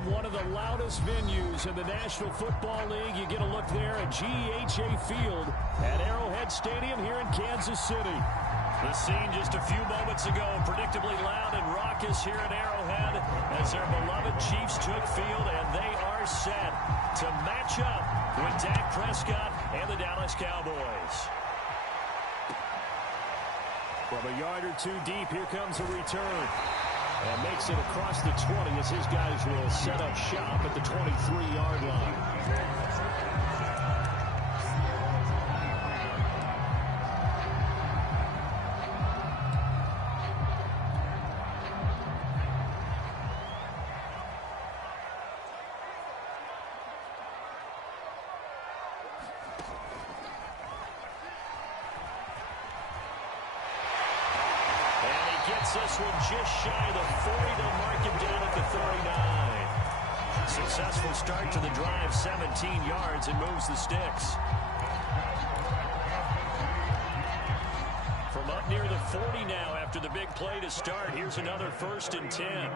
From one of the loudest venues in the National Football League, you get a look there at GEHA Field at Arrowhead Stadium here in Kansas City. The scene just a few moments ago, predictably loud and raucous here at Arrowhead as their beloved Chiefs took field, and they are set to match up with Dak Prescott and the Dallas Cowboys. From a yard or two deep, here comes a return. And makes it across the 20 as his guys will set up shop at the 23-yard line. This one just shy of the 40. They'll mark him down at the 39. Successful start to the drive, 17 yards, and moves the sticks. From up near the 40 now after the big play to start, here's another 1st and 10.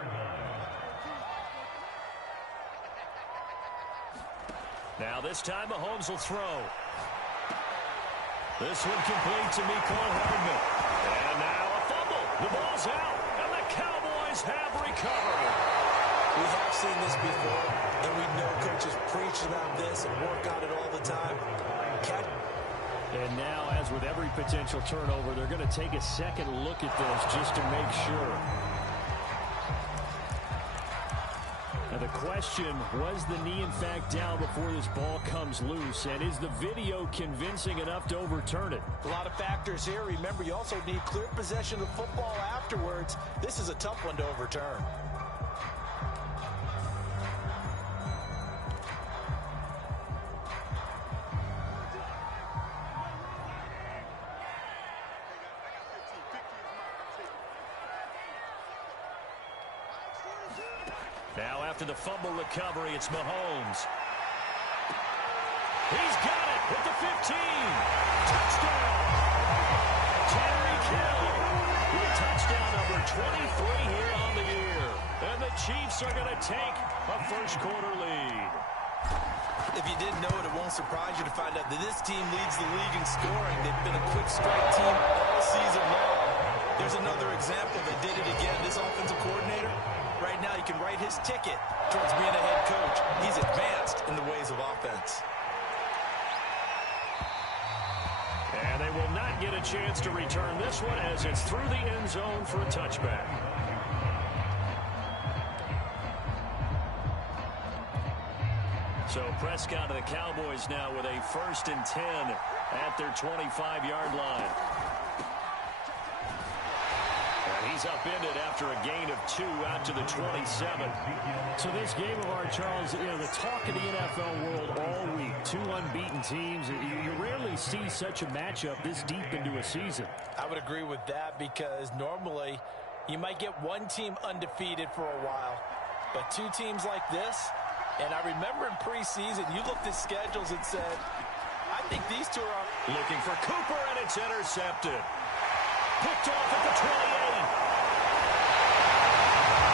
Now this time Mahomes will throw. This one complete to Mecole Hardman. And now a fumble. The ball's out, and the Cowboys have recovered. We have seen this before, and we know coaches preach about this and work on it all the time. And now, as with every potential turnover, they're going to take a second look at this just to make sure. Now the question, was the knee in fact down before this ball comes loose? And is the video convincing enough to overturn it? A lot of factors here. Remember, you also need clear possession of football afterwards. This is a tough one to overturn. Now after the fumble recovery, it's Mahomes. He's got it with the 15. Touchdown. Tyreek Hill with touchdown number 23 here on the year. And the Chiefs are going to take a first-quarter lead. If you didn't know it, it won't surprise you to find out that this team leads the league in scoring. They've been a quick strike team all season long. There's another example that did it again. This offensive coordinator, right now, he can write his ticket towards being a head coach. He's advanced in the ways of offense. And they will not get a chance to return this one as it's through the end zone for a touchback. So Prescott of the Cowboys now with a 1st and 10 at their 25-yard line. He's upended after a gain of 2 out to the 27. So this game of ours, Charles, you know, the talk of the NFL world all week. 2 unbeaten teams. You rarely see such a matchup this deep into a season. I would agree with that because normally you might get one team undefeated for a while. But 2 teams like this, and I remember in preseason you looked at schedules and said, I think these 2 are looking for Cooper, and it's intercepted. Picked off at the 28.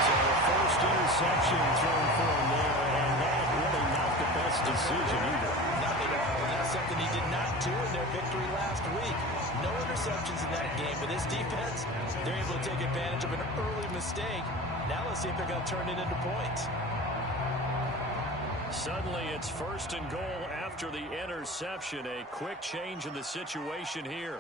So the first interception thrown for him there, and that really not the best decision either. Not at all, and that's something he did not do in their victory last week. No interceptions in that game, but this defense, they're able to take advantage of an early mistake. Now let's see if they're going to turn it into points. Suddenly it's 1st and goal after the interception. A quick change in the situation here.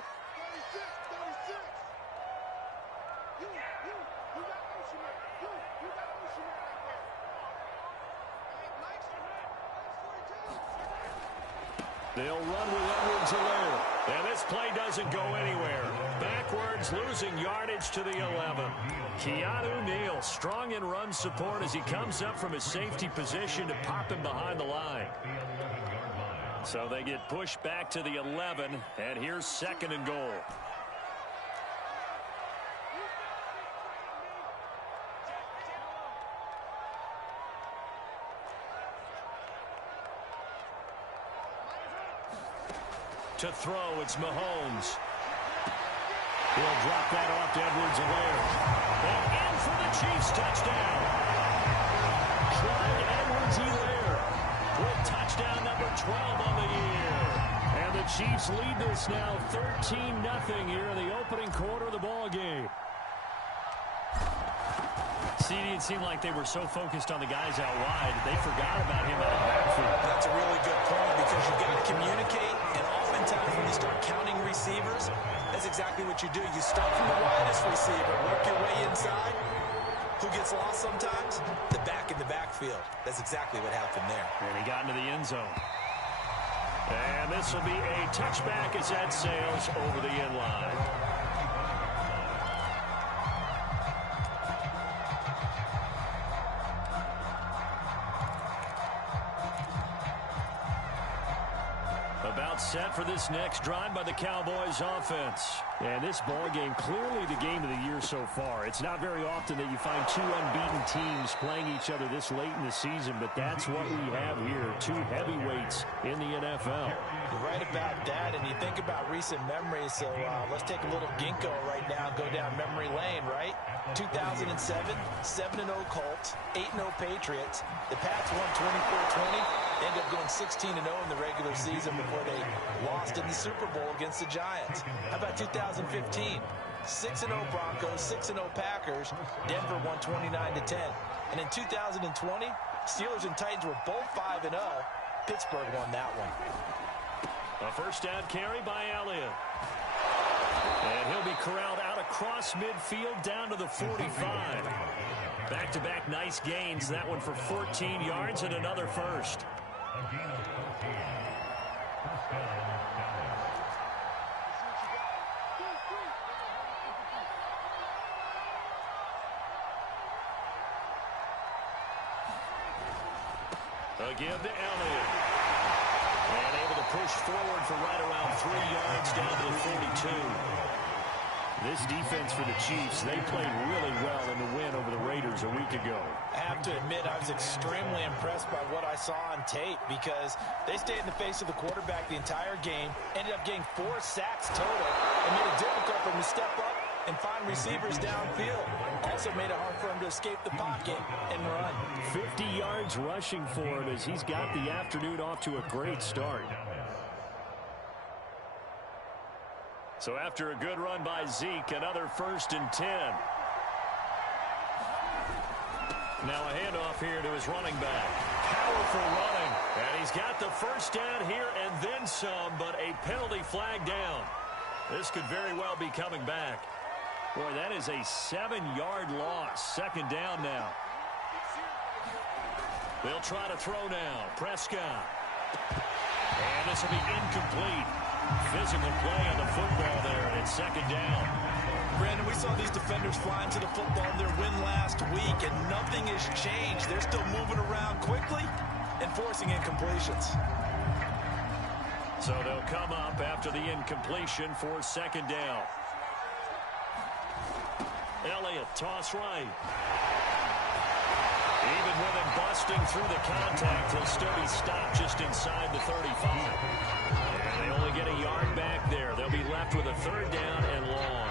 They'll run with Edwards-Helaire. And this play doesn't go anywhere. Backwards, losing yardage to the 11. Keanu Neal, strong in run support as he comes up from his safety position to pop him behind the line. So they get pushed back to the 11, and here's 2nd and goal. To throw, it's Mahomes. He'll drop that off to Edwards-Helaire. And in for the Chiefs touchdown. Trying touchdown number 12 on the year. And the Chiefs lead this now 13-0 here in the opening quarter of the ball game. CD, it seemed like they were so focused on the guys out wide, they forgot about him out of the backfield. That's a really good point because you've got to communicate, and oftentimes when you start counting receivers, that's exactly what you do. You start from the widest receiver, work your way inside. Who gets lost sometimes? The back in the backfield. That's exactly what happened there. And he got into the end zone. And this will be a touchback as that sails over the end line. About set for this next drive by the Cowboys offense. And this ball game, clearly the game of the year so far. It's not very often that you find two unbeaten teams playing each other this late in the season, but that's what we have here. Two heavyweights in the NFL. You're right about that, and you think about recent memories, so let's take a little ginkgo right now and go down memory lane, right? 2007, 7-0 Colts, 8-0 Patriots. The Pats won 24-20, ended up going 16-0 in the regular season before they lost in the Super Bowl against the Giants. How about 2015? 6-0 Broncos, 6-0 Packers. Denver won 29-10. And in 2020, Steelers and Titans were both 5-0. Pittsburgh won that one. A first down carry by Elliott. And he'll be corralled out across midfield down to the 45. Back-to-back nice gains. That one for 14 yards and another first. Again to Elliott. And able to push forward for right around 3 yards down to the 42. This defense for the Chiefs, they played really well in the win over the Raiders a week ago. I have to admit, I was extremely impressed by what I saw on tape because they stayed in the face of the quarterback the entire game, ended up getting 4 sacks total, and made it difficult for him to step up and find receivers downfield. Also made it hard for him to escape the pocket and run. 50 yards rushing for him as he's got the afternoon off to a great start. So after a good run by Zeke, another 1st and 10. Now a handoff here to his running back. Powerful running. And he's got the first down here and then some, but a penalty flag down. This could very well be coming back. Boy, that is a 7-yard loss. 2nd down now. They'll try to throw now. Prescott. And this will be incomplete. Physical play on the football there, and it's 2nd down. Brandon, we saw these defenders flying to the football in their win last week, and nothing has changed. They're still moving around quickly and forcing incompletions. So they'll come up after the incompletion for 2nd down. Elliott, toss right. Even with him busting through the contact, he'll still be stopped just inside the 35. And they only get a yard back there. They'll be left with a 3rd down and long.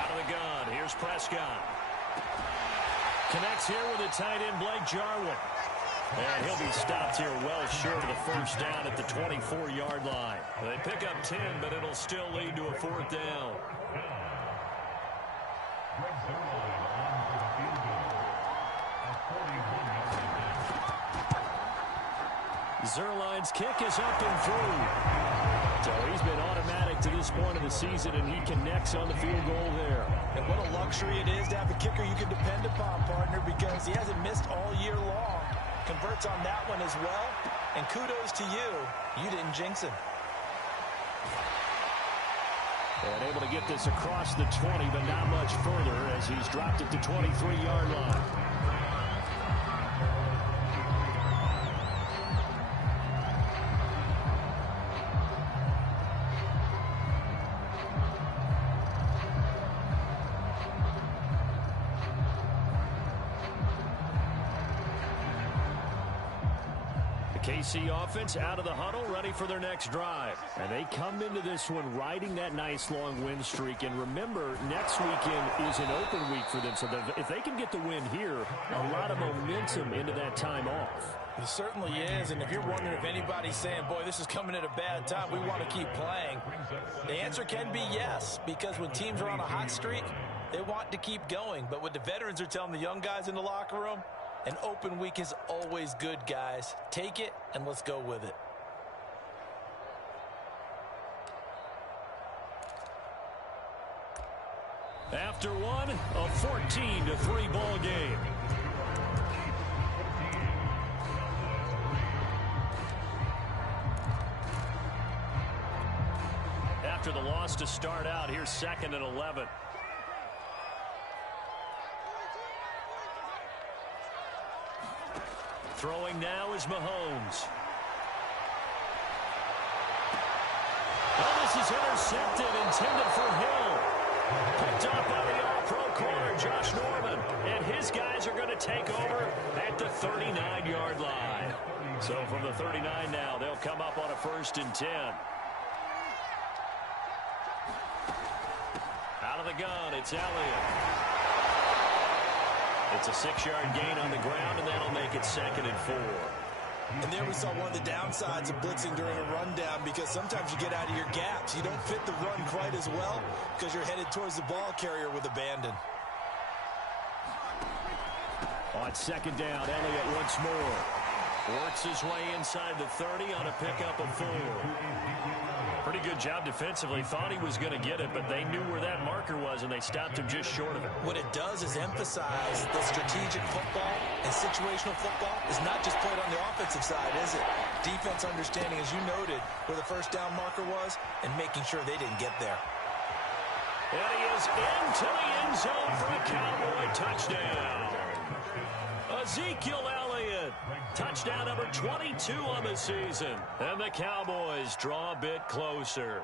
Out of the gun. Here's Prescott. Connects here with a tight end, Blake Jarwin. And he'll be stopped here well short of the 1st down at the 24-yard line. They pick up 10, but it'll still lead to a 4th down. Zerline's kick is up and through. So he's been automatic to this point of the season, and he connects on the field goal there. And what a luxury it is to have a kicker you can depend upon, partner, because he hasn't missed all year long. Converts on that one as well. And kudos to you. You didn't jinx him. And able to get this across the 20, but not much further as he's dropped at the 23-yard line. KC offense out of the huddle, ready for their next drive. And they come into this one riding that nice long win streak. And remember, next weekend is an open week for them. So if they can get the win here, a lot of momentum into that time off. It certainly is, and if you're wondering if anybody's saying, boy, this is coming at a bad time, we want to keep playing, the answer can be yes, because when teams are on a hot streak, they want to keep going. But what the veterans are telling the young guys in the locker room, an open week is always good, guys. Take it, and let's go with it. After one, a 14-3 ball game. After the loss to start out, here's 2nd and 11. Throwing now is Mahomes. Oh, this is intercepted, intended for Hill. Picked up by the all-pro corner, Josh Norman. And his guys are going to take over at the 39-yard line. So from the 39 now, they'll come up on a 1st and 10. Out of the gun, it's Elliott. It's a 6-yard gain on the ground, and that'll make it 2nd and 4. And there we saw one of the downsides of blitzing during a rundown, because sometimes you get out of your gaps. You don't fit the run quite as well because you're headed towards the ball carrier with abandon. On 2nd down, Elliott once more. Works his way inside the 30 on a pickup of 4. Pretty good job defensively. Thought he was going to get it, but they knew where that marker was, and they stopped him just short of it. What it does is emphasize that strategic football and situational football is not just played on the offensive side, is it? Defense understanding, as you noted, where the 1st down marker was and making sure they didn't get there. And he is into the end zone for a Cowboy touchdown. Ezekiel Elliott, touchdown number 22 on the season. And the Cowboys draw a bit closer.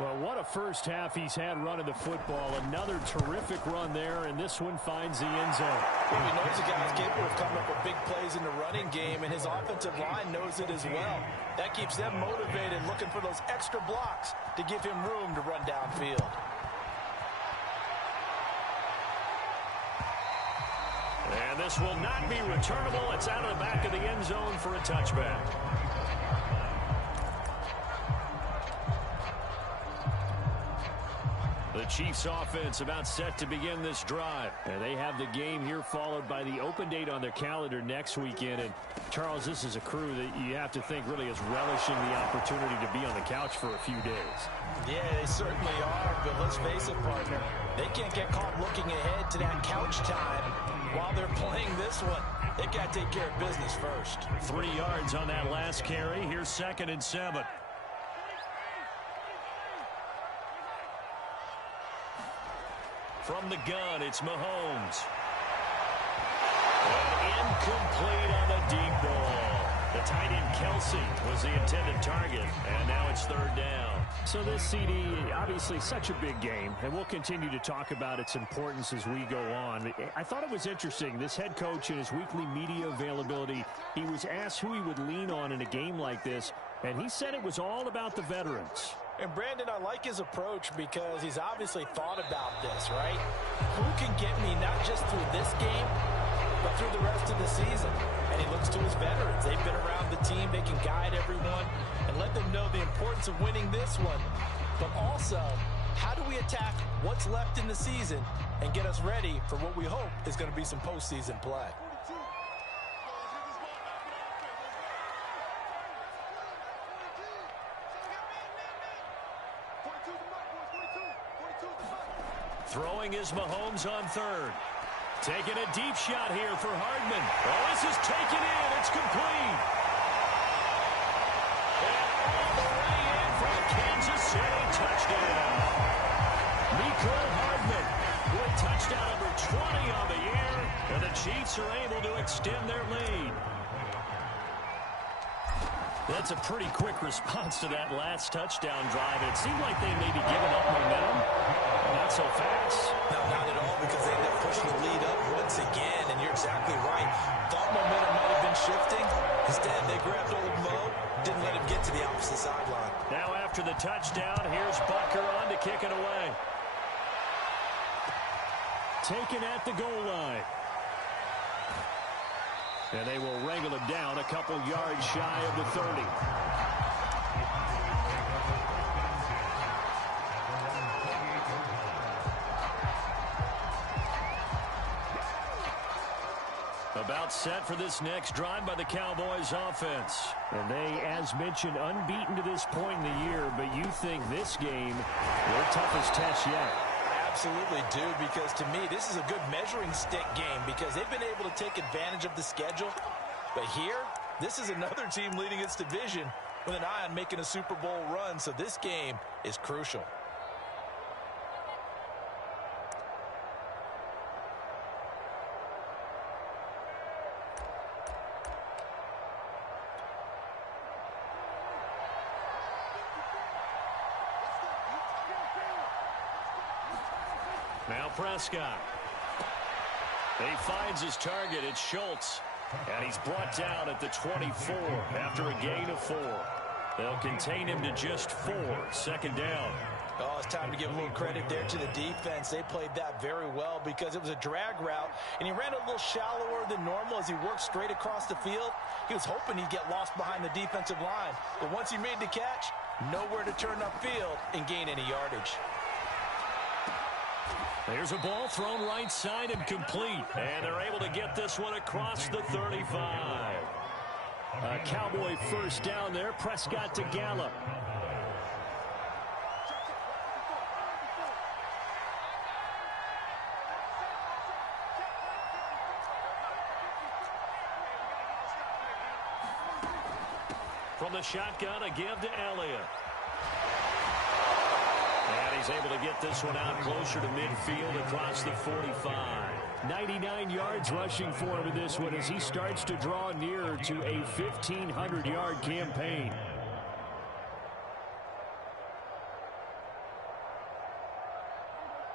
Well, what a first half he's had running the football. Another terrific run there, and this one finds the end zone. Well, he knows the guy's capable of coming up with big plays in the running game, and his offensive line knows it as well. That keeps them motivated, looking for those extra blocks to give him room to run downfield. And this will not be returnable. It's out of the back of the end zone for a touchback. The Chiefs offense about set to begin this drive. And they have the game here followed by the open date on their calendar next weekend. And Charles, this is a crew that you have to think really is relishing the opportunity to be on the couch for a few days. Yeah, they certainly are, but let's face it, partner. They can't get caught looking ahead to that couch time while they're playing this one. They got to take care of business first. 3 yards on that last carry. Here's 2nd and 7. From the gun, it's Mahomes. And incomplete on the deep ball. The tight end Kelsey was the intended target, and now it's 3rd down. So this CD, obviously such a big game, and we'll continue to talk about its importance as we go on. I thought it was interesting. This head coach in his weekly media availability, he was asked who he would lean on in a game like this, and he said it was all about the veterans. And Brandon, I like his approach because he's obviously thought about this, right? Who can get me not just through this game, but through the rest of the season? And he looks to his veterans. They've been around the team. They can guide everyone and let them know the importance of winning this one. But also, how do we attack what's left in the season and get us ready for what we hope is going to be some postseason play? Throwing is Mahomes on 3rd. Taking a deep shot here for Hardman. Oh, this is taken in. It's complete. And all the way in for a Kansas City touchdown. Mecole Hardman with touchdown number 20 on the year. And the Chiefs are able to extend their lead. That's a pretty quick response to that last touchdown drive. And it seemed like they may be giving up momentum. not so fast. No, not at all, because they end up pushing the lead up once again, and you're exactly right. Thought momentum might have been shifting. Instead, they grabbed old Mo, didn't let him get to the opposite sideline. Now after the touchdown, here's Butker on to kick it away. Taken at the goal line. And they will wrangle him down a couple yards shy of the 30. About set for this next drive by the Cowboys offense. And they, as mentioned, unbeaten to this point in the year, but you think this game their toughest test yet. Absolutely do, because to me, this is a good measuring stick game because they've been able to take advantage of the schedule. But here, this is another team leading its division with an eye on making a Super Bowl run, so this game is crucial. Now Prescott. He finds his target. It's Schultz. And he's brought down at the 24 after a gain of 4. They'll contain him to just 4. Second down. Oh, it's time to give a little credit there to the defense. They played that very well because it was a drag route, and he ran a little shallower than normal as he worked straight across the field. He was hoping he'd get lost behind the defensive line. But once he made the catch, nowhere to turn upfield and gain any yardage. There's a ball thrown right side and complete. And they're able to get this one across the 35. A Cowboy first down there. Prescott to Gallup. From the shotgun, a give to Elliott. And he's able to get this one out closer to midfield across the 45. 99 yards rushing for him in this one as he starts to draw nearer to a 1,500-yard campaign.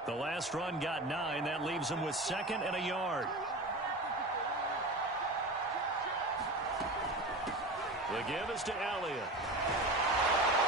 The last run got 9. That leaves him with 2nd and a yard. The give is to Elliott.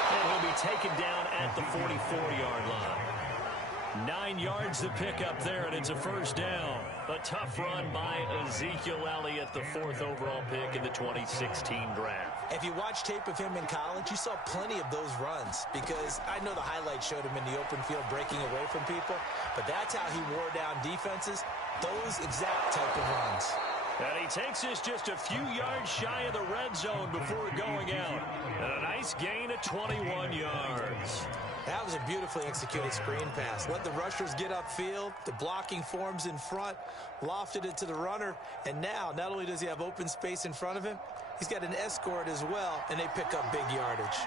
And he'll be taken down at the 44-yard line. 9 yards to pick up there, and it's a first down. A tough run by Ezekiel Elliott, the 4th overall pick in the 2016 draft. If you watch tape of him in college, you saw plenty of those runs because I know the highlights showed him in the open field breaking away from people, but that's how he wore down defenses, those exact type of runs. And he takes us just a few yards shy of the red zone before going out. And a nice gain of 21 yards. That was a beautifully executed screen pass. Let the rushers get upfield. The blocking forms in front. Lofted it to the runner. And now, not only does he have open space in front of him, he's got an escort as well, and they pick up big yardage.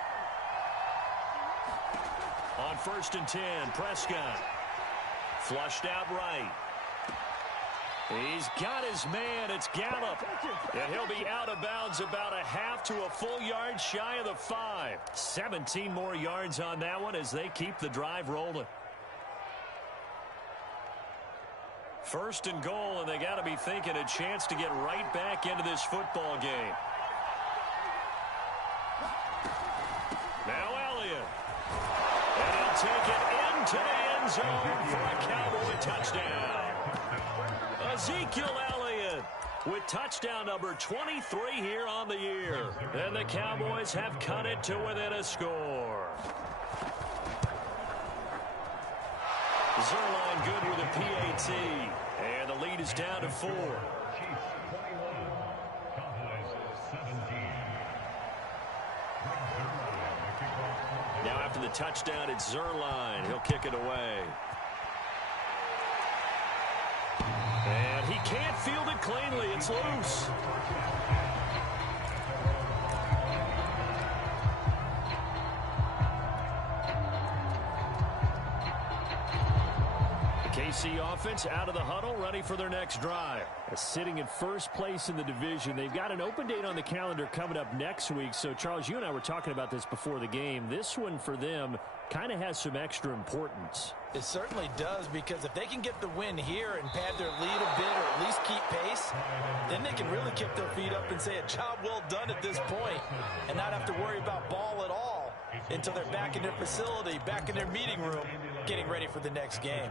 On 1st and 10, Prescott. Flushed out right. He's got his man. It's Gallup. And he'll be out of bounds about a half to a full yard shy of the 5. 17 more yards on that one as they keep the drive rolling. 1st and goal, and they got to be thinking a chance to get right back into this football game. Now Elliott. And he'll take it into the end zone for a Cowboy touchdown. Ezekiel Elliott with touchdown number 23 here on the year. And the Cowboys have cut it to within a score. Zerline good with a PAT. And the lead is down to 4. Now after the touchdown, it's Zerline. He'll kick it away. And he can't field it cleanly. It's loose. The KC offense out of the huddle, ready for their next drive. Sitting in first place in the division. They've got an open date on the calendar coming up next week. So, Charles, you and I were talking about this before the game. This one for them kind of has some extra importance. It certainly does, because if they can get the win here and pad their lead a bit or at least keep pace, then they can really kick their feet up and say a job well done at this point and not have to worry about ball at all until they're back in their facility, back in their meeting room, getting ready for the next game.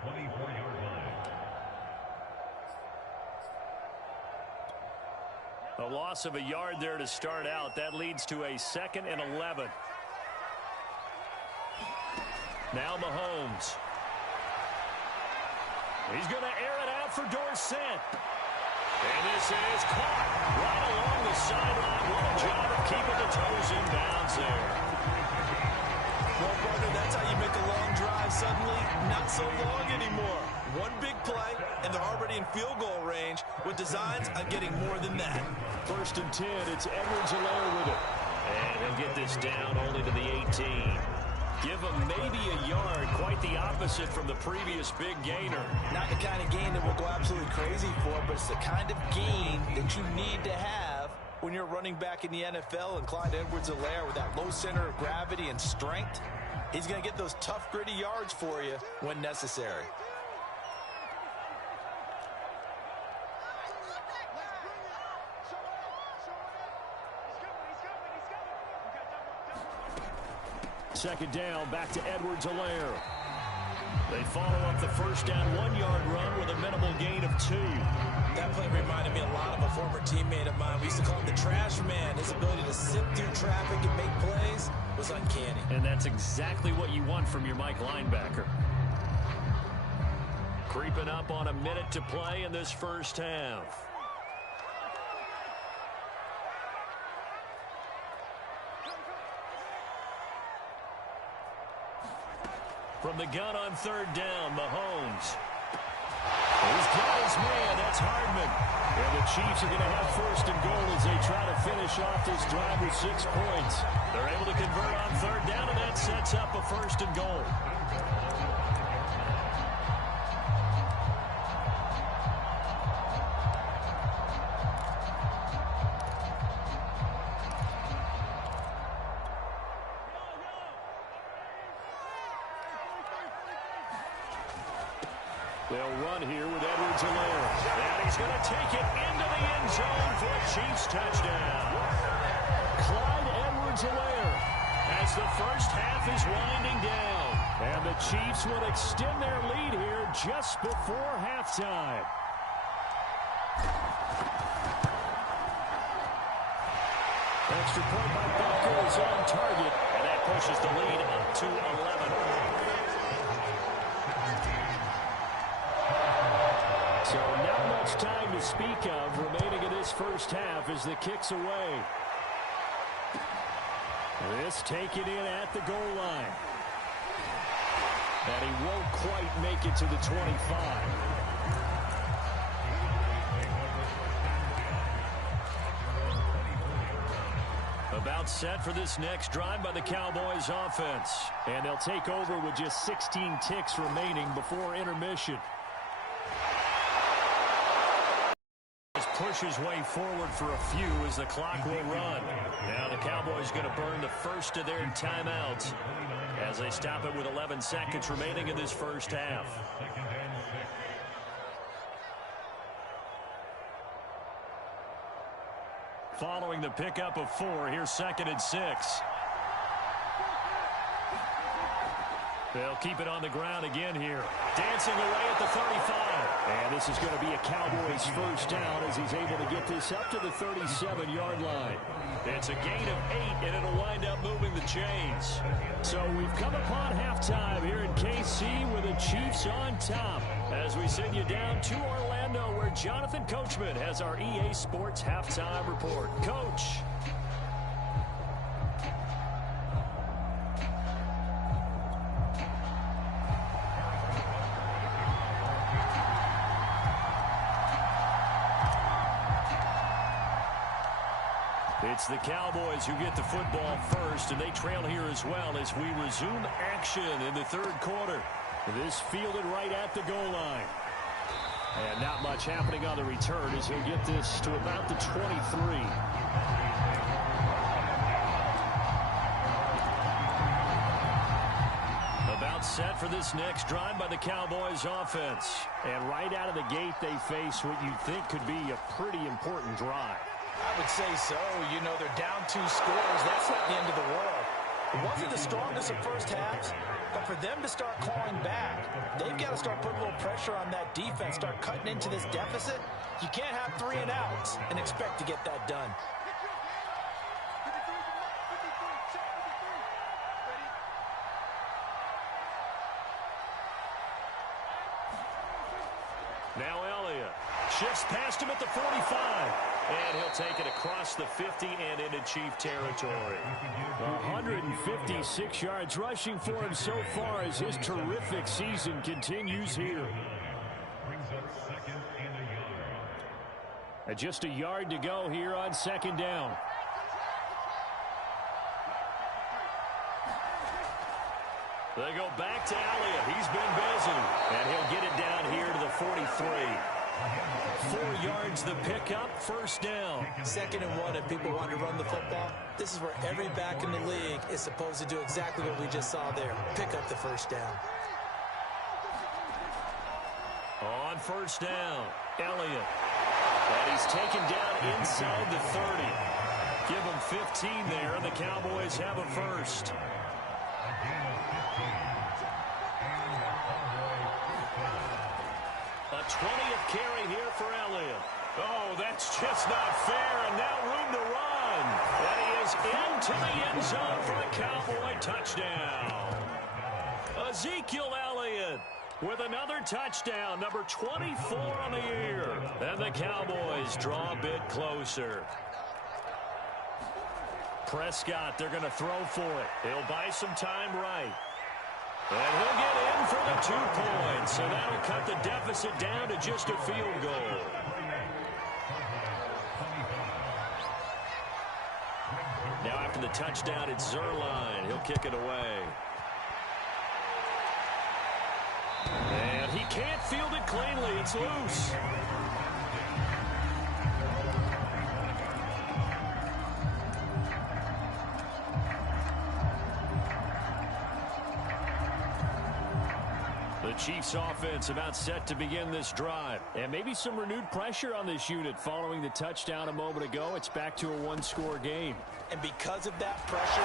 A loss of a yard there to start out. That leads to a 2nd and 11. Now Mahomes. He's going to air it out for Dorsett. And this is caught right along the sideline. What a job of keeping the toes in bounds there. Well, partner, that's how you make a long drive suddenly not so long anymore. One big play, and they're already in field goal range with designs on getting more than that. 1st and 10. It's Edwards-Helaire with it. And he'll get this down only to the 18. Give him maybe a yard, quite the opposite from the previous big gainer. Not the kind of gain that we'll go absolutely crazy for, but it's the kind of gain that you need to have when you're running back in the NFL. And Clyde Edwards-Helaire, with that low center of gravity and strength, he's going to get those tough, gritty yards for you when necessary. Second down, back to Edwards-Helaire. They follow up the first down 1-yard run with a minimal gain of 2. That play reminded me a lot of a former teammate of mine. We used to call him the trash man. His ability to sift through traffic and make plays was uncanny. And that's exactly what you want from your Mike linebacker. Creeping up on a minute to play in this first half. From the gun on 3rd down, Mahomes. He's got his man. That's Hardman. And the Chiefs are going to have 1st and goal as they try to finish off this drive with 6 points. They're able to convert on 3rd down, and that sets up a 1st and goal. They'll run here with Edwards-Helaire. And he's going to take it into the end zone for a Chiefs touchdown. Clyde Edwards-Helaire as the first half is winding down. And the Chiefs will extend their lead here just before halftime. Extra point by Baker is on target. And that pushes the lead up to 11. So not much time to speak of remaining in this first half as the kick's away. This taken in at the goal line. And he won't quite make it to the 25. About set for this next drive by the Cowboys offense. And they'll take over with just 16 ticks remaining before intermission. Push his way forward for a few as the clock will run. Now the Cowboys going to burn the first of their timeouts as they stop it with 11 seconds remaining in this first half. Following the pickup of 4, here's 2nd and 6. They'll keep it on the ground again here. Dancing away at the 35. And this is going to be a Cowboys first down as he's able to get this up to the 37-yard line. It's a gain of 8, and it'll wind up moving the chains. So we've come upon halftime here in KC with the Chiefs on top as we send you down to Orlando where Jonathan Coachman has our EA Sports halftime report. Coach. It's the Cowboys who get the football first, and they trail here as well as we resume action in the 3rd quarter. This fielded right at the goal line. And not much happening on the return as he'll get this to about the 23. About set for this next drive by the Cowboys offense. And right out of the gate, they face what you'd think could be a pretty important drive. I would say so. You know, they're down 2 scores. That's not the end of the world. It wasn't the strongest of first halves, but for them to start clawing back, they've got to start putting a little pressure on that defense, start cutting into this deficit. You can't have 3 and outs and expect to get that done. Now Elliott shifts past him at the 45. And he'll take it across the 50 and into Chief territory. 156 yards rushing for him so far as his terrific season continues here. And just a yard to go here on second down. They go back to Elliott. He's been busy. And he'll get it down here to the 43. 4 yards the pickup, first down. 2nd and 1, if people want to run the football, this is where every back in the league is supposed to do exactly what we just saw there. Pick up the first down. On first down, Elliott. And he's taken down inside the 30. Give him 15 there, and the Cowboys have a first. A 20th carry here for Elliott. Oh, that's just not fair, and now room to run. And he is into the end zone for a Cowboy touchdown. Ezekiel Elliott with another touchdown, number 24 on the year. And the Cowboys draw a bit closer. Prescott, they're going to throw for it. He'll buy some time right. And he'll get in for the 2 points. So that'll cut the deficit down to just a field goal. Now after the touchdown, it's Zerline. He'll kick it away. And he can't field it cleanly. It's loose. The Chiefs offense about set to begin this drive. And maybe some renewed pressure on this unit following the touchdown a moment ago. It's back to a 1-score game. And because of that pressure,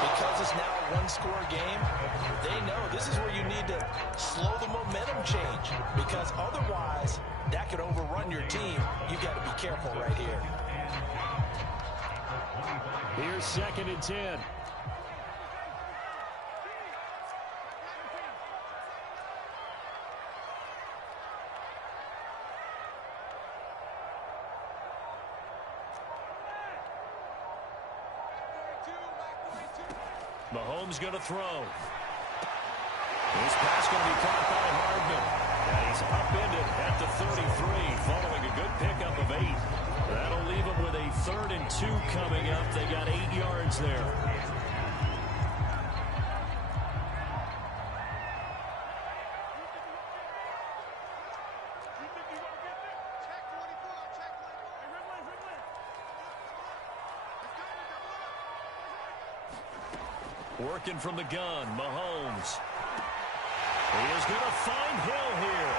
because it's now a 1-score game, they know this is where you need to slow the momentum change. Because otherwise, that could overrun your team. You've got to be careful right here. Here's 2nd and 10. Mahomes going to throw. This pass going to be caught by Hardman. And he's upended at the 33 following a good pickup of 8. That'll leave him with a 3rd and 2 coming up. They got 8 yards there. Working from the gun, Mahomes. He is going to find Hill here.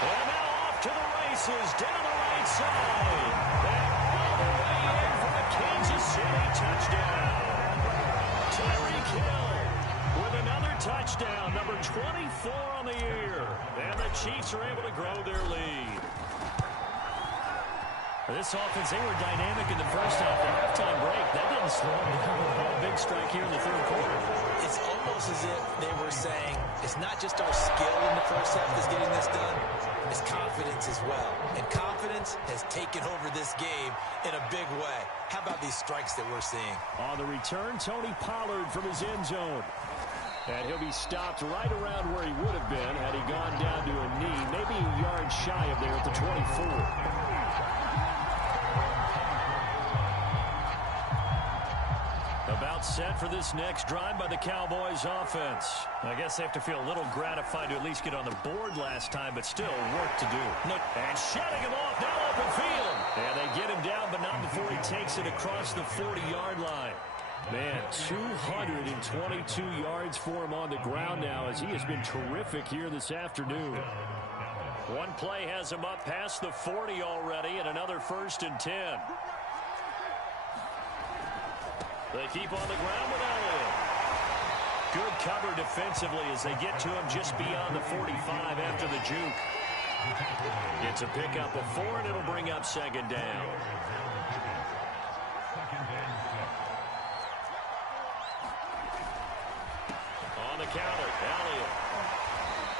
And now off to the races, down the right side. And all the way in for a Kansas City touchdown. Tyreek Hill with another touchdown, number 24 on the year. And the Chiefs are able to grow their lead. This offense, they were dynamic in the first half. The halftime break, that didn't slow them down. A big strike here in the 3rd quarter. It's almost as if they were saying, it's not just our skill in the first half that's getting this done, it's confidence as well. And confidence has taken over this game in a big way. How about these strikes that we're seeing? On the return, Tony Pollard from his end zone. And he'll be stopped right around where he would have been had he gone down to a knee, maybe a yard shy of there at the 24. About It's set for this next drive by the Cowboys offense. I guess they have to feel a little gratified to at least get on the board last time, but still work to do. And shutting him off, now open field. And they get him down, but not before he takes it across the 40-yard line. Man, 222 yards for him on the ground now as he has been terrific here this afternoon. One play has him up past the 40 already, and another 1st and 10. They keep on the ground with Elliott. Good cover defensively as they get to him just beyond the 45 after the juke. It's a pickup of 4, and it'll bring up 2nd down. On the counter, Elliott.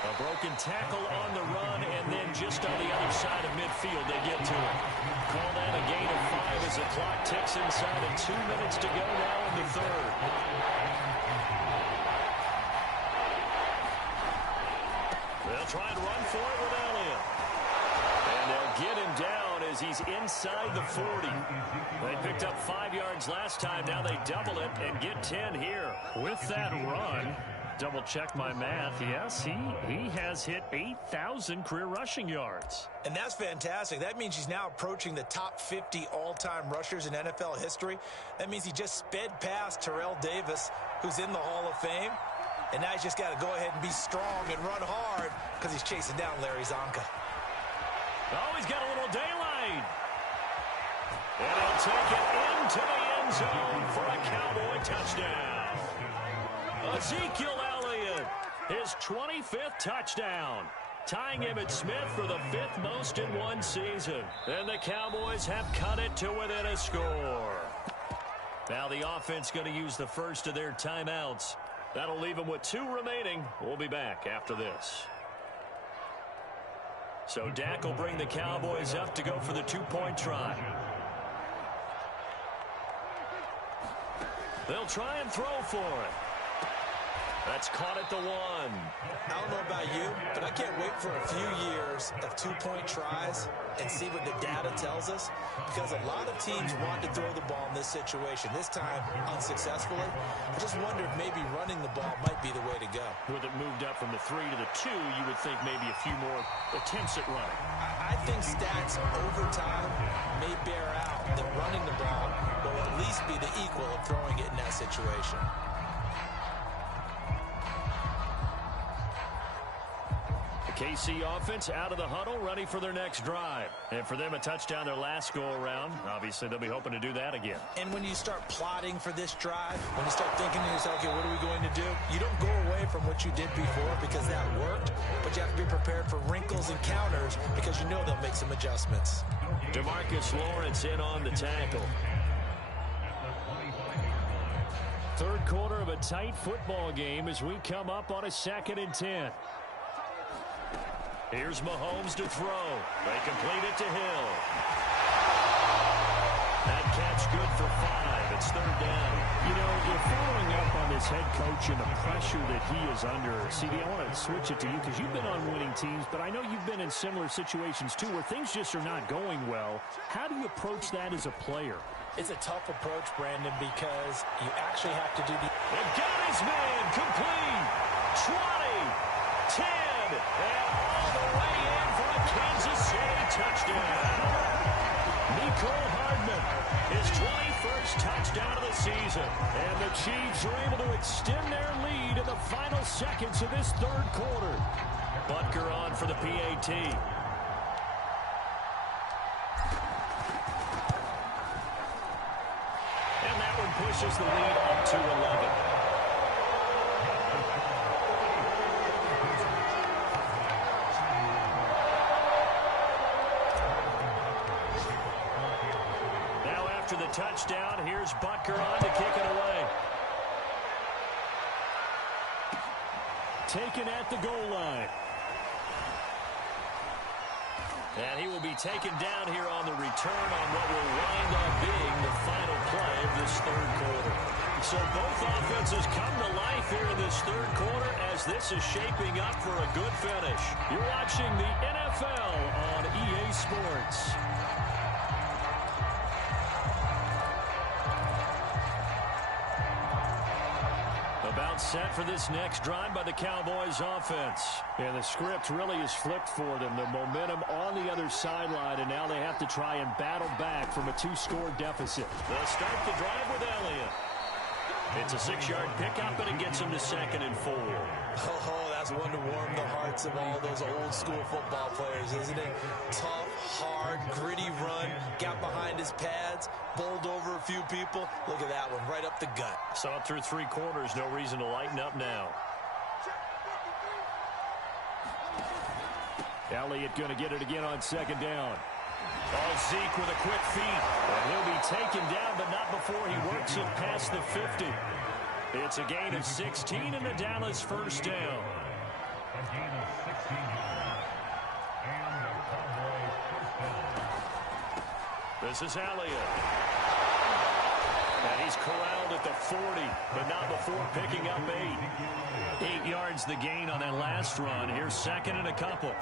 A broken tackle on the run, and then just on the other side of midfield, they get to it. Call that a gain of 5 as the clock ticks inside, and 2 minutes to go now in the 3rd. They'll try and run for it with Elliott. And they'll get him down as he's inside the 40. They picked up 5 yards last time. Now they double it and get 10 here. With that run, double check my math. Yes, he has hit 8,000 career rushing yards. And that's fantastic. That means he's now approaching the top 50 all-time rushers in NFL history. That means he just sped past Terrell Davis, who's in the Hall of Fame. And now he's just got to go ahead and be strong and run hard because he's chasing down Larry Zonka. Oh, he's got a little daylight. And he'll take it into the end zone for a Cowboy touchdown. Ezekiel Elliott, his 25th touchdown, tying Emmitt Smith for the 5th most in one season. And the Cowboys have cut it to within a score. Now the offense going to use the first of their timeouts. That'll leave them with 2 remaining. We'll be back after this. So Dak will bring the Cowboys up to go for the 2-point try. They'll try and throw for it. That's caught at the 1. I don't know about you, but I can't wait for a few years of 2-point tries and see what the data tells us, because a lot of teams want to throw the ball in this situation. This time, unsuccessfully. I just wonder if maybe running the ball might be the way to go. With it moved up from the 3 to the 2, you would think maybe a few more attempts at running. I think stats over time may bear out that running the ball will at least be the equal of throwing it in that situation. KC offense out of the huddle, ready for their next drive. And for them, a touchdown their last go-around. Obviously, they'll be hoping to do that again. And when you start plotting for this drive, when you start thinking to yourself, okay, what are we going to do? You don't go away from what you did before because that worked, but you have to be prepared for wrinkles and counters because you know they'll make some adjustments. DeMarcus Lawrence in on the tackle. 3rd quarter of a tight football game as we come up on a 2nd and 10. Here's Mahomes to throw. They complete it to Hill. That catch good for 5. It's 3rd down. You know, you're following up on this head coach and the pressure that he is under. CD, I want to switch it to you because you've been on winning teams, but I know you've been in similar situations too where things just are not going well. How do you approach that as a player? It's a tough approach, Brandon, because you actually have to do the... And got his man complete. 20, 10, and all the way in for a Kansas City touchdown. Nicole Hardman, his 21st touchdown of the season. And the Chiefs are able to extend their lead in the final seconds of this 3rd quarter. Butker on for the PAT. And that one pushes the lead up to 11. After the touchdown, here's Butker on to kick it away. Taken at the goal line. And he will be taken down here on the return on what will wind up being the final play of this 3rd quarter. So both offenses come to life here in this 3rd quarter as this is shaping up for a good finish. You're watching the NFL on EA Sports. About set for this next drive by the Cowboys offense. And the script really is flipped for them. The momentum on the other sideline, and now they have to try and battle back from a 2-score deficit. They'll start the drive with Elliott. It's a 6-yard pickup, and it gets him to 2nd and 4. Oh, that's one to warm the hearts of all those old-school football players, isn't it? Tough, hard, gritty run, got behind his pads, bowled over a few people. Look at that one, right up the gut. Saw it through 3 quarters, no reason to lighten up now. Elliott going to get it again on 2nd down. Oh, Zeke with a quick feed. And he'll be taken down, but not before he works it past the 50. It's a gain of 16 and a Dallas first down. This is Elliott. And he's corralled at the 40, but not before picking up 8. 8 yards the gain on that last run. Here's 2nd and a couple.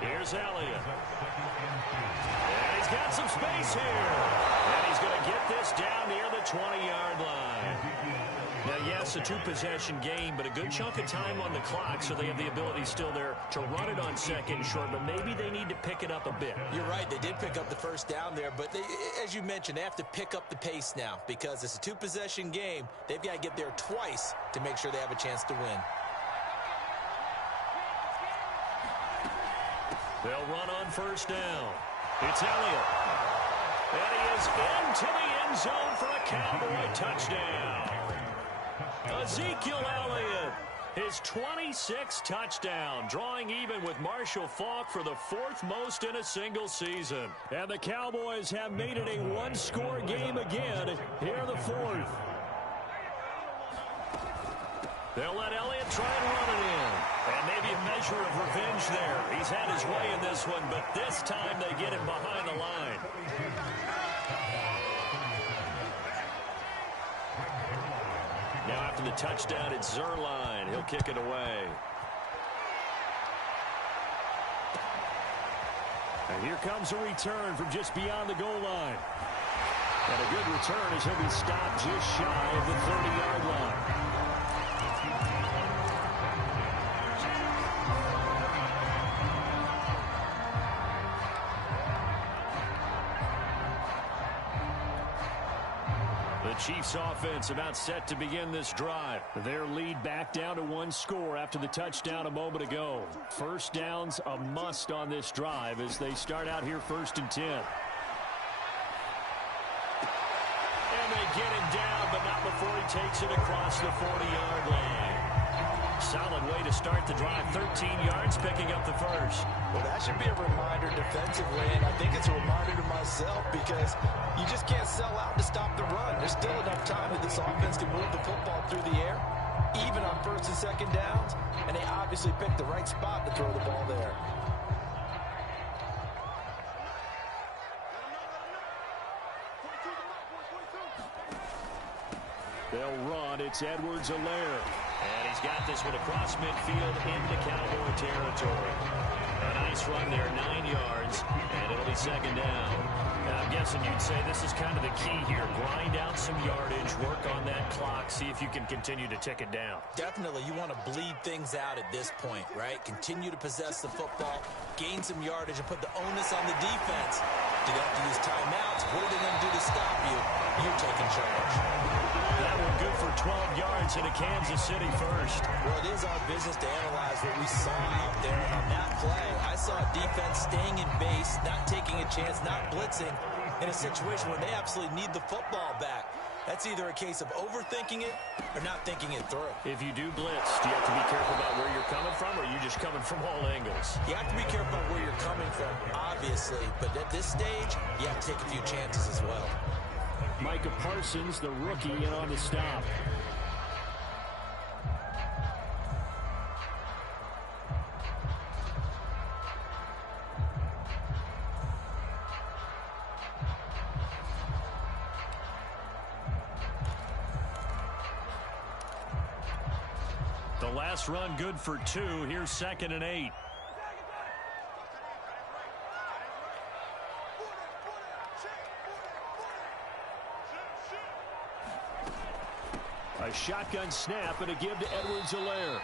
Here's Elliott. And he's got some space here. And he's going to get this down near the 20-yard line. Now, yes, a 2-possession game, but a good chunk of time on the clock, so they have the ability still there to run it on 2nd and short, but maybe they need to pick it up a bit. You're right. They did pick up the first down there, but as you mentioned, they have to pick up the pace now because it's a 2-possession game. They've got to get there twice to make sure they have a chance to win. They'll run on first down. It's Elliott. And he is into the end zone for a Cowboy touchdown. Ezekiel Elliott, his 26th touchdown, drawing even with Marshall Faulk for the 4th most in a single season. And the Cowboys have made it a 1-score game again here in the 4th. They'll let Elliott try and run it in. And maybe a measure of revenge there. He's had his way in this one, but this time they get him behind the line. Now after the touchdown, it's Zerline. He'll kick it away. And here comes a return from just beyond the goal line. And a good return as he'll be stopped just shy of the 30-yard line. The Chiefs offense about set to begin this drive. Their lead back down to 1 score after the touchdown a moment ago. First down's a must on this drive as they start out here 1st and 10. And they get him down, but not before he takes it across the 40-yard line. Solid way to start the drive. 13 yards, picking up the first. Well, that should be a reminder defensively, and I think it's a reminder to myself because you just can't sell out to stop the run. There's still enough time that this offense can move the football through the air, even on 1st and 2nd downs, and they obviously picked the right spot to throw the ball there. They'll run. It's Edwards-Helaire. And he's got this one across midfield into Cowboy territory. A nice run there, 9 yards, and it'll be 2nd down. Now, I'm guessing you'd say this is kind of the key here. Grind out some yardage, work on that clock, see if you can continue to tick it down. Definitely, you want to bleed things out at this point, right? Continue to possess the football, gain some yardage, and put the onus on the defense. Do they have to use timeouts? What are they going to do to stop you? You're taking charge. That one good for 12 yards into Kansas City first. Well, it is our business to analyze what we saw out there on that play. I saw a defense staying in base, not taking a chance, not blitzing in a situation where they absolutely need the football back. That's either a case of overthinking it or not thinking it through. If you do blitz, do you have to be careful about where you're coming from, or are you just coming from all angles? You have to be careful about where you're coming from, obviously. But at this stage, you have to take a few chances as well. Micah Parsons, the rookie, in on the stop. The last run good for 2. Here's 2nd and 8. A shotgun snap and a give to Edwards-Helaire.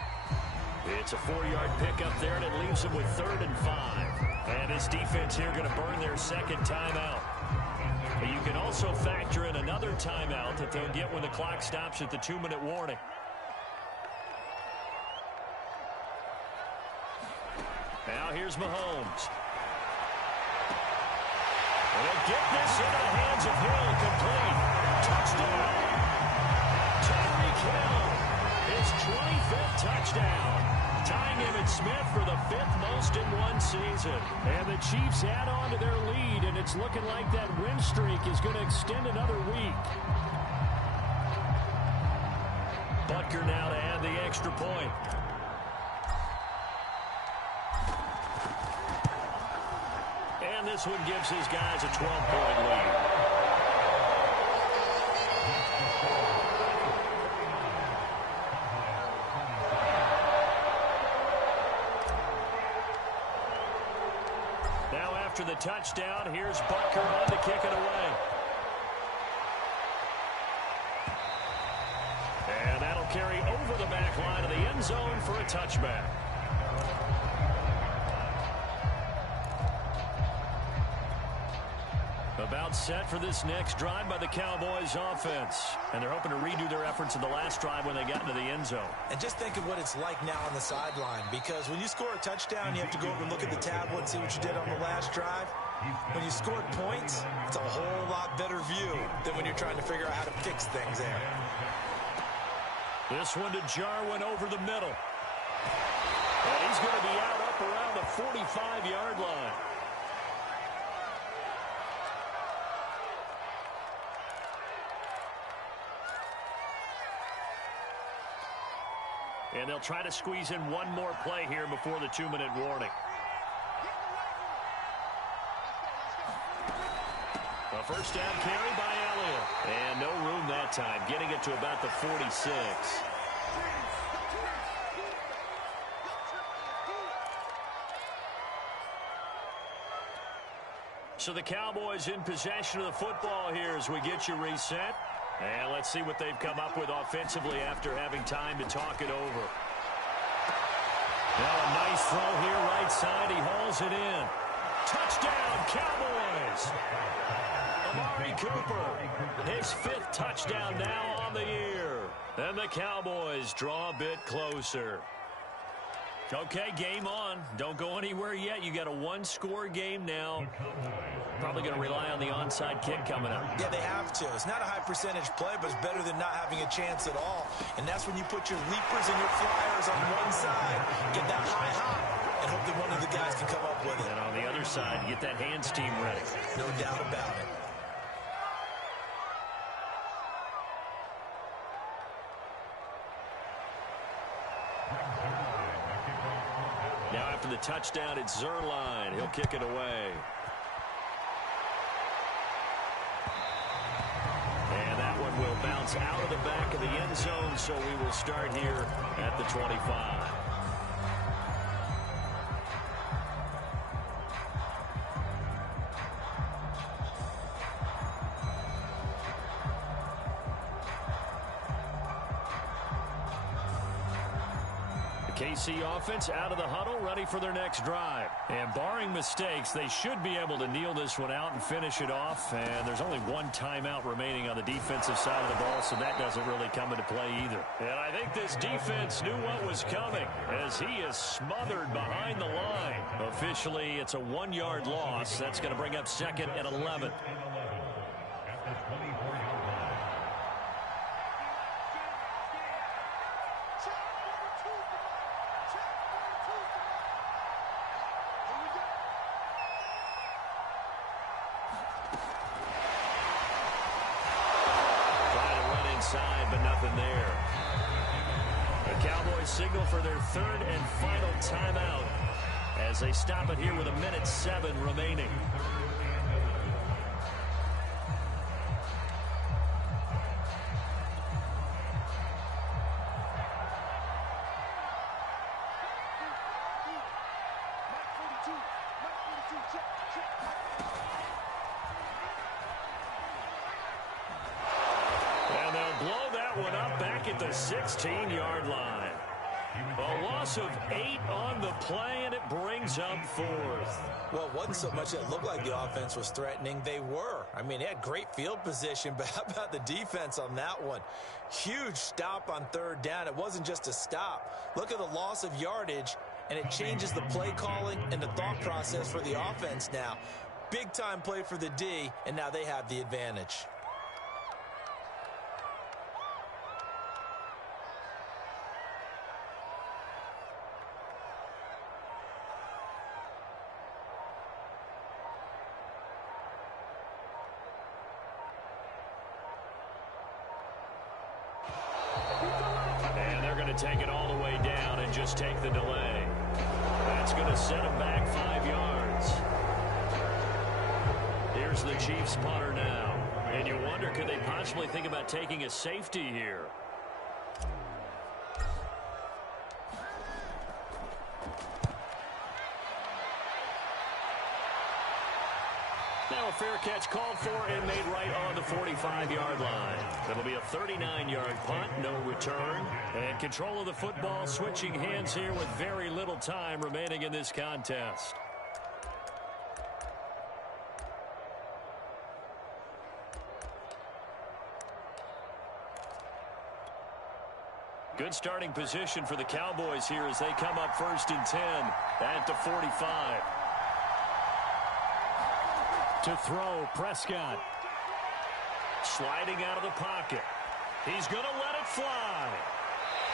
It's a 4-yard pickup there, and it leaves them with 3rd and 5. And this defense here going to burn their second timeout. But you can also factor in another timeout that they'll get when the clock stops at the 2-minute warning. Now here's Mahomes. They'll get this into the hands of Hill, complete. Touchdown! Tyreek Hill, his 25th touchdown. Tying him and Smith for the 5th most in one season. And the Chiefs add on to their lead, and it's looking like that win streak is going to extend another week. Butker now to add the extra point. And this one gives his guys a 12-point lead. Now after the touchdown, here's Butker on to kick it away. And that'll carry over the back line of the end zone for a touchback. About set for this next drive by the Cowboys offense. And they're hoping to redo their efforts in the last drive when they got into the end zone. And just think of what it's like now on the sideline, because when you score a touchdown, you have to go over and look at the tablet and see what you did on the last drive. When you scored points, it's a whole lot better view than when you're trying to figure out how to fix things there. This one to Jarwin over the middle. And he's going to be out up around the 45-yard line. And they'll try to squeeze in one more play here before the 2-minute warning. A first down carry by Elliott. And no room that time, getting it to about the 46. So the Cowboys in possession of the football here as we get you reset. And let's see what they've come up with offensively after having time to talk it over. Now a nice throw here right side. He hauls it in. Touchdown, Cowboys! Amari Cooper, his 5th touchdown now on the year. And the Cowboys draw a bit closer. Okay, game on. Don't go anywhere yet. You got a 1-score game now. Probably going to rely on the onside kick coming up. Yeah, they have to. It's not a high percentage play, but it's better than not having a chance at all. And that's when you put your leapers and your flyers on one side, get that high hop, and hope that one of the guys can come up with it. And on the other side, get that hands team ready. No doubt about it. Now after the touchdown, it's Zuerlein. He'll kick it away. And that one will bounce out of the back of the end zone, so we will start here at the 25. KC offense out of the huddle, ready for their next drive. And barring mistakes, they should be able to kneel this one out and finish it off. And there's only one timeout remaining on the defensive side of the ball, so that doesn't really come into play either. And I think this defense knew what was coming as he is smothered behind the line. Officially, it's a 1-yard loss. That's going to bring up 2nd and 11. But nothing there. The Cowboys signal for their 3rd and final timeout as they stop it here with 1:07 remaining. the 16-yard line. A loss of 8 on the play, and it brings up 4th. Well, it wasn't so much that it looked like the offense was threatening. They were. I mean, they had great field position, but how about the defense on that one? Huge stop on 3rd down. It wasn't just a stop. Look at the loss of yardage, and it changes the play calling and the thought process for the offense now. Big-time play for the D, and now they have the advantage. Take it all the way down and just take the delay. That's going to set him back 5 yards. Here's the Chiefs punter now. And you wonder, could they possibly think about taking a safety here? Now a fair catch called for and made right on the 45-yard line. That'll be a 39-yard punt, no return. And control of the football switching hands here with very little time remaining in this contest. Good starting position for the Cowboys here as they come up 1st and 10 at the 45. To throw, Prescott. Sliding out of the pocket. He's going to let it fly.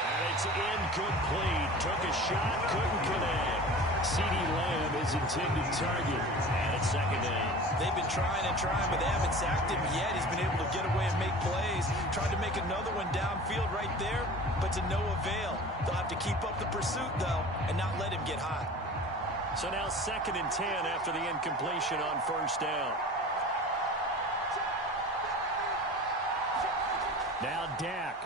And it's incomplete. Took a shot, couldn't connect. CeeDee Lamb is intended target. And it's 2nd down. They've been trying and trying, but they haven't sacked him yet. He's been able to get away and make plays. Tried to make another one downfield right there, but to no avail. They'll have to keep up the pursuit, though, and not let him get hot. So now 2nd and 10 after the incompletion on 1st down. Now Dak.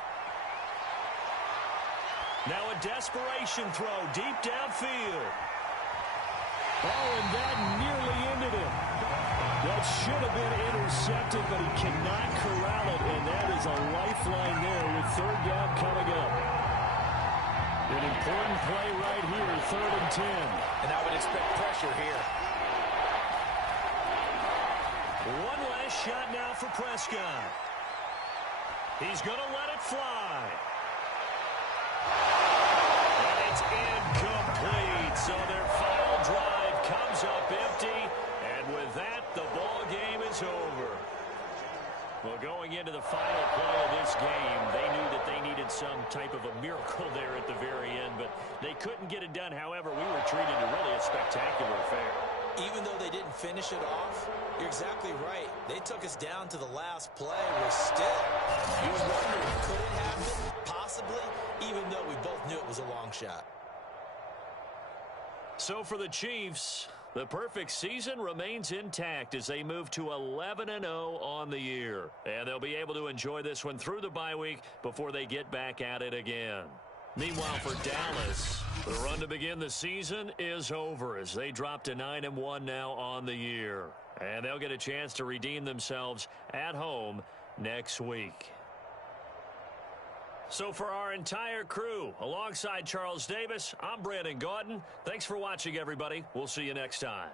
Now a desperation throw deep downfield. Oh, and that nearly ended it. That should have been intercepted, but he cannot corral it, and that is a lifeline there with 3rd down coming up. An important play right here, 3rd and 10. And I would expect pressure here. One last shot now for Prescott. He's going to let it fly. And it's incomplete. So their final drive comes up empty. And with that, the ball game is over. Well, going into the final play of this game, they knew that they needed some type of a miracle there at the very end, but they couldn't get it done. However, we were treated to really a spectacular affair. Even though they didn't finish it off, you're exactly right. They took us down to the last play. We're still, you were wondering, could it happen? Possibly, even though we both knew it was a long shot. So for the Chiefs, the perfect season remains intact as they move to 11-0 on the year. And they'll be able to enjoy this one through the bye week before they get back at it again. Meanwhile, for Dallas, the run to begin the season is over as they drop to 9-1 now on the year. And they'll get a chance to redeem themselves at home next week. So for our entire crew, alongside Charles Davis, I'm Brandon Gaudin. Thanks for watching, everybody. We'll see you next time.